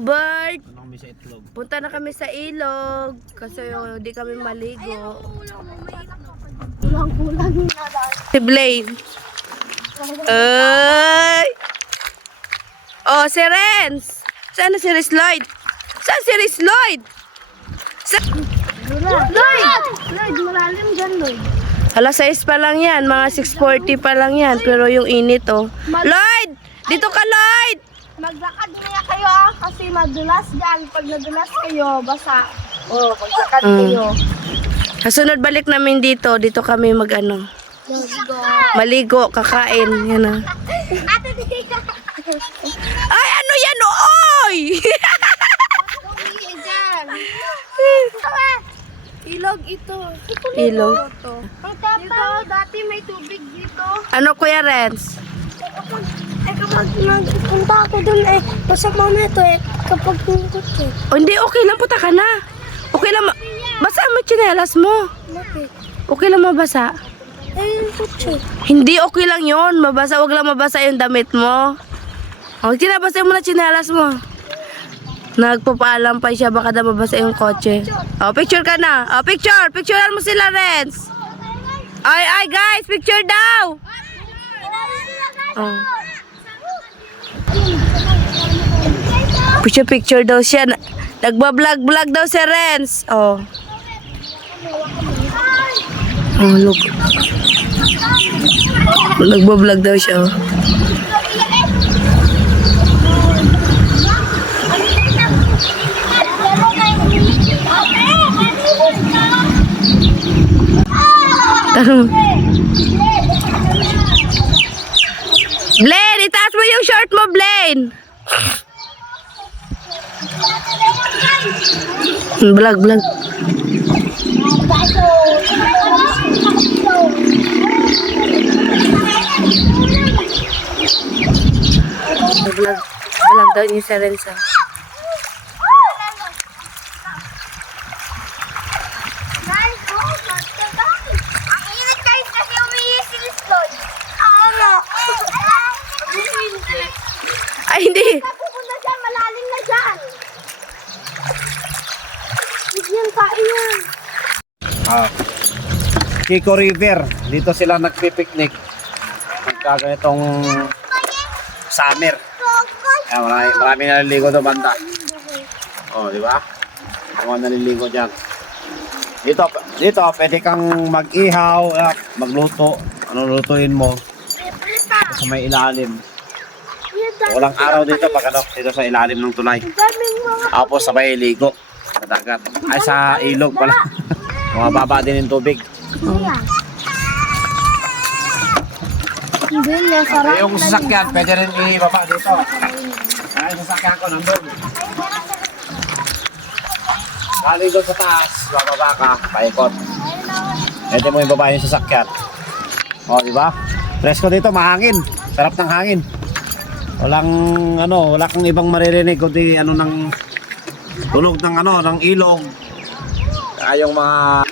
Bird. Ano kami sa itlog? Punta na kami sa ilog kasi hindi kami maligo. Kulang-kulang na dahil. Si Blaine. Ay! Oh, si Renz! Saan na si Riz Lloyd? Saan si Riz Lloyd? Lloyd, malalim dyan, Lloyd. Hala, 6 pa lang yan. Mga 6:40 pa lang yan. Pero yung init, oh. Lloyd! Dito ka, Lloyd! Maglakad niya kayo kasi madulas dyan. Pag nadulas kayo, basa. Oh, maglakad kayo. Kasunod balik namin dito. Dito kami mag-ano. Let's go. Maligo, kakain. Yan ah. Ate, Ay, ano yan, oy! dyan. Ilog ito. Ilog. Dito, dati may tubig dito. Ano, Kuya Renz? Kapag nagpunta ako dun masama na ito kapag pinukot O, hindi, okay lang. Puta ka na. Okay lang. Basa mo tsinelas mo. Bakit? Okay lang mabasa. Yung kutsi. Hindi, okay lang yun. Mabasa, wag lang mabasa yung damit mo. O, tinabasa mo na tsinelas mo. Nagpapaalam pa siya, baka na mabasa yung kotse. O, picture ka na. O, picture. Picturean mo sila, Renz. Ay, guys, picture daw. Oh. Picture daw siya. Nagbablog daw si Renz. Oh. Oh, look. Nagbablog daw siya. Oh. Blaine, itaas mo yung short mo, Blaine. Vlog. Vlog daw niyo sa Renza. Ang init guys kasi umihi si Lloyd. Ano? Ay, hindi. Pupunta dyan, malalim na dyan. Bigyan tayo yan. Kiko River. Dito sila nagpipiknik. Magkaganitong summer. Marami naliligo doon banda. Oh, di ba? Mga naliligo dyan. Dito pwede kang mag-ihaw, magluto. Ano lutuin mo? Sa may ilalim. Walang araw dito pag dito sa ilalim ng tulay. Tapos sa may ligo. Sa dagat. Ay, sa ilog pala. Mga baba din yung tubig. Hindi na sarap. Yung sasakyan, pwede rin ibaba dito. Ay, sasakyan ko nandun. Galing doon sa taas, bababa ka, paikot. Pwede mo ibaba yung sasakyan. O, di ba? Presko dito, mahangin. Sarap ng hangin. Wala kang ibang maririnig kundi ng tunog ng ng ilog. Kaya yung mga